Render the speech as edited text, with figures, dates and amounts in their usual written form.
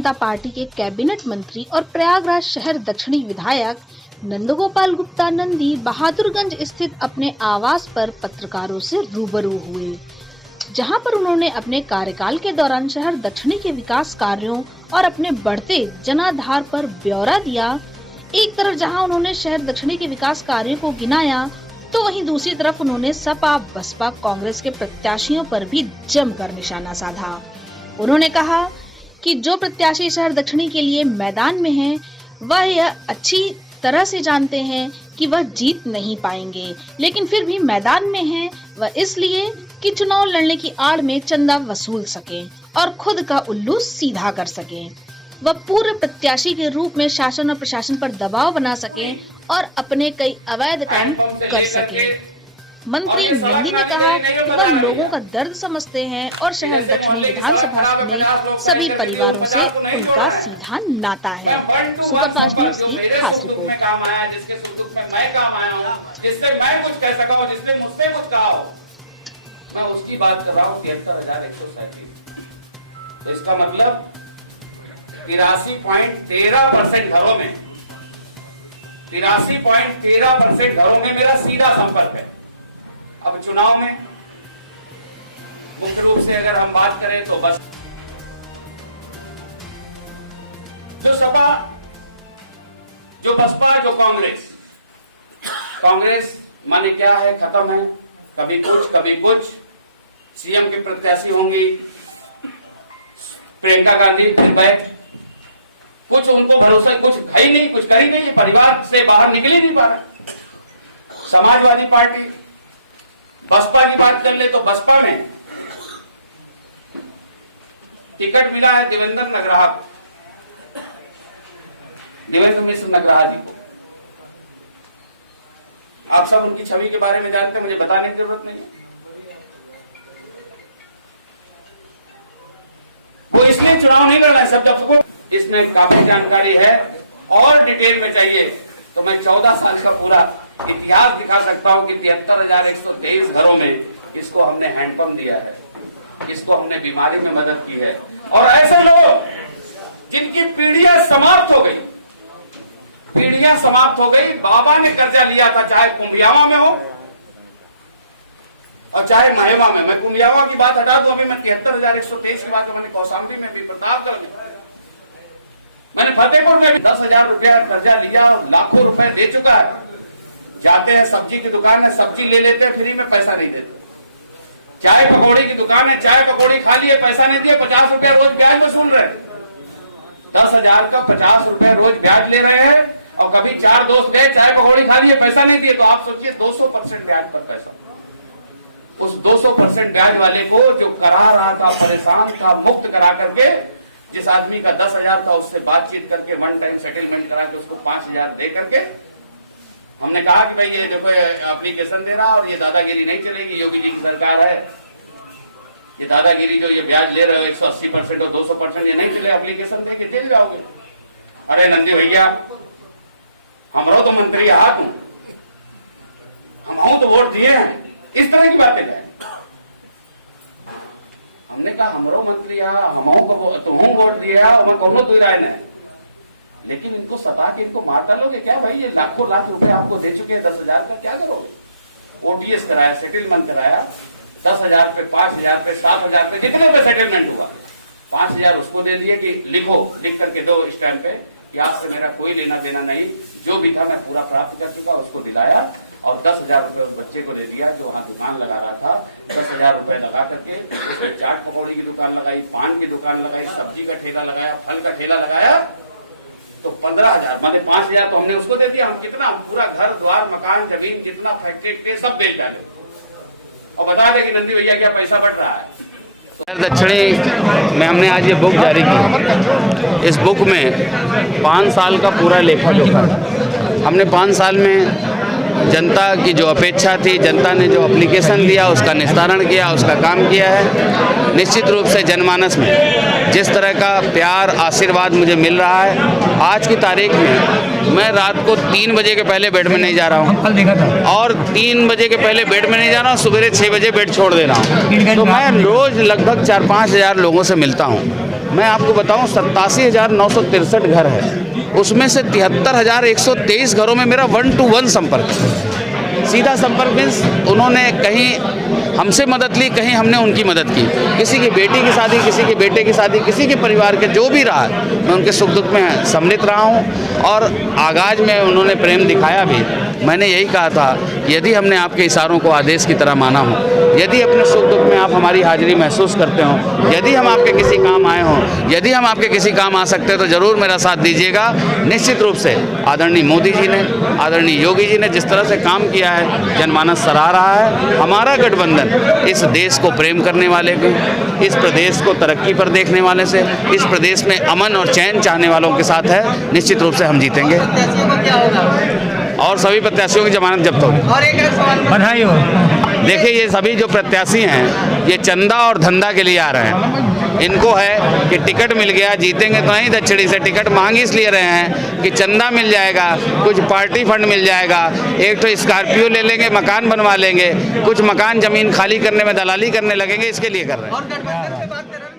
जनता party के cabinet मंत्री और प्रयागराज शहर दक्षिणी विधायक नंदगोपाल गुप्ता नंदी बहादुरगंज स्थित अपने आवास पर पत्रकारों से रूबरू हुए, जहां पर उन्होंने अपने कार्यकाल के दौरान शहर दक्षिणी के विकास कार्यों और अपने बढ़ते जनाधार पर ब्यौरा दिया। एक तरफ जहां उन्होंने शहर दक्षिणी के विकास कार्यों को गिनाया, तो वहीं दूसरी तरफ उन्होंने सपा, बसपा, कांग्रेस के प्रत्याशियों पर भी जमकर निशाना साधा। उन्होंने कहा कि जो प्रत्याशी शहर दक्षिणी के लिए मैदान में हैं, वह यह अच्छी तरह से जानते हैं कि वह जीत नहीं पाएंगे, लेकिन फिर भी मैदान में हैं वह इसलिए कि चुनाव लड़ने की आड़ में चंदा वसूल सकें और खुद का उल्लू सीधा कर सकें। वह पूर्व प्रत्याशी के रूप में शासन और प्रशासन पर दबाव बना सकें और अपने कई अवैध काम कर सकें। मंत्री नंदी ने कहा कि वह लोगों का दर्द समझते हैं और शहर दक्षिणी विधानसभा में सभी परिवारों से उनका सीधा नाता है। सुपरफास्ट न्यूज की खास रिपोर्ट। मैं उसकी बात कर रहा हूँ 73,137। तो इसका मतलब 83.13% घरों में 83.13% घरों में मेरा सीधा संपर्क है। अब चुनाव में मुख्य रूप से अगर हम बात करें तो बस जो सपा, जो बसपा, जो कांग्रेस माने क्या है, खत्म है। कभी कुछ सीएम के प्रत्याशी होंगी, प्रियंका गांधी फिर बैठ, कुछ उनको भरोसा, कुछ है ही नहीं, कुछ कर ही नहीं, परिवार से बाहर निकल ही नहीं पा रहा। समाजवादी पार्टी, बसपा की बात कर ले तो बसपा में टिकट मिला है देवेंद्र नगराहा को, देवेंद्र मिश्र नगराहा जी को। आप सब उनकी छवि के बारे में जानते हैं, मुझे बताने की जरूरत नहीं। वो इसलिए चुनाव नहीं लड़ रहा है, सब सबको इसमें काफी जानकारी है और डिटेल में चाहिए तो मैं 14 साल का पूरा इतिहास दिखा सकता हूं कि 73,123 घरों में इसको हमने हैंडपंप दिया है, इसको हमने बीमारी में मदद की है। और ऐसे लोग जिनकी पीढ़ियां समाप्त हो गई, बाबा ने कर्जा लिया था, चाहे कुंभियावा में हो और चाहे महवा में। मैं कुंभियावा की बात हटा दूं, अभी मैं 73,123 की बात मैंने कौशाम्बी में भी, प्रतापगढ़ में, मैंने फतेहपुर में भी 10,000 रुपया कर्जा लिया, लाखों रुपए दे चुका है। जाते हैं सब्जी की दुकान है, सब्जी ले लेते हैं, फ्री में पैसा नहीं देते। चाय पकौड़ी की दुकान है, चाय पकौड़ी खा लिए, पैसा नहीं दिए, 50 रुपया रोज ब्याज वसूल रहे। 10,000 का 50 रुपया रोज ब्याज ले रहे हैं और कभी 4 दोस्त गए, चाय पकौड़ी खा लिए, पैसा नहीं दिए, तो आप सोचिए 200% ब्याज पर पैसा। उस 200% ब्याज वाले को जो करा रहा था, परेशान था, मुक्त करा करके, जिस आदमी का 10,000 था उससे बातचीत करके वन टाइम सेटलमेंट करा के उसको 5,000 दे करके हमने कहा कि भाई ये देखो एप्लीकेशन दे रहा और ये दादागिरी नहीं चलेगी, योगी जी की सरकार है, ये दादागिरी जो ये ब्याज ले रहे हो 180% और 200% ये नहीं चले, एप्लीकेशन दे के जेल जाओगे। अरे नंदी भैया, हमरो तो मंत्री हाथ हूं, हम तो वोट दिए हैं, इस तरह की बातें कहें। हमने कहा हमरो मंत्री तुम्हें वोट दिया, हमें कौनो दुई राय नहीं, लेकिन इनको सता के इनको मार डालोगे क्या भाई? ये लाखों लाख रुपए आपको दे चुके हैं, 10,000 का क्या करोगे? ओटीएस कराया, सेटलमेंट कराया, 10,000 पे, 5,000 पे, 7,000 पे, जितने पे सेटलमेंट हुआ, 5,000 उसको दे दिए कि लिख करके दो स्टैंप पे कि आपसे मेरा कोई लेना देना नहीं, जो भी था मैं पूरा प्राप्त कर चुका, उसको दिलाया और 10,000 रुपए उस बच्चे को दे दिया जो वहां दुकान लगा रहा था। 10,000 रुपए लगा करके उसने चाट पकौड़ी की दुकान लगाई, पान की दुकान लगाई, सब्जी का ठेला लगाया, फल का ठेला लगाया, तो 15,000 माने 5,000 तो हमने उसको दे दिया। हम कितना, हम पूरा घर द्वार, मकान, जमीन, जितना फैक्ट्री सब बेच डाले और बता दे कि नंदी भैया क्या पैसा बढ़ रहा है। दक्षिणी में हमने आज ये बुक जारी की। इस बुक में 5 साल का पूरा लेखा जोखा, हमने 5 साल में जनता की जो अपेक्षा थी, जनता ने जो एप्लीकेशन दिया उसका निस्तारण किया, उसका काम किया है। निश्चित रूप से जनमानस में जिस तरह का प्यार, आशीर्वाद मुझे मिल रहा है, आज की तारीख में मैं रात को 3 बजे के पहले बेड में नहीं जा रहा हूँ और 3 बजे के पहले बेड में नहीं जा रहा हूँ, सवेरे 6 बजे बेड छोड़ दे रहा हूँ। तो मैं रोज़ लगभग 4-5 हज़ार लोगों से मिलता हूँ मैं आपको बताऊं 87,963 घर है, उसमें से 73,123 घरों में मेरा 1-to-1 संपर्क है। सीधा संपर्क मीन्स उन्होंने कहीं हमसे मदद ली, कहीं हमने उनकी मदद की। किसी की बेटी की शादी, किसी के बेटे की शादी, किसी के परिवार के जो भी रहा, मैं उनके सुख दुख में सम्मिलित रहा हूँ। और आगाज में उन्होंने प्रेम दिखाया भी। मैंने यही कहा था, यदि हमने आपके इशारों को आदेश की तरह माना हो, यदि अपने सुख दुख में आप हमारी हाजिरी महसूस करते हो, यदि हम आपके किसी काम आए हों, यदि हम आपके किसी काम आ सकते हैं तो ज़रूर मेरा साथ दीजिएगा। निश्चित रूप से आदरणीय मोदी जी ने, आदरणीय योगी जी ने जिस तरह से काम किया है, जनमानस सराह रहा है। हमारा गठबंधन इस देश को प्रेम करने वाले को, इस प्रदेश को तरक्की पर देखने वाले से, इस प्रदेश में अमन और चैन चाहने वालों के साथ है। निश्चित रूप से हम जीतेंगे और सभी प्रत्याशियों की जमानत जब्त होगी। और एक सवाल बधाई हो। देखिए, ये सभी जो प्रत्याशी हैं ये चंदा और धंधा के लिए आ रहे हैं। इनको है कि टिकट मिल गया, जीतेंगे तो नहीं दक्षिणी से। टिकट मांग इसलिए रहे हैं कि चंदा मिल जाएगा, कुछ पार्टी फंड मिल जाएगा, एक तो स्कॉर्पियो ले लेंगे, मकान बनवा लेंगे, कुछ मकान ज़मीन खाली करने में दलाली करने लगेंगे, इसके लिए कर रहे हैं। और गठबंधन से बात कर रहे हैं।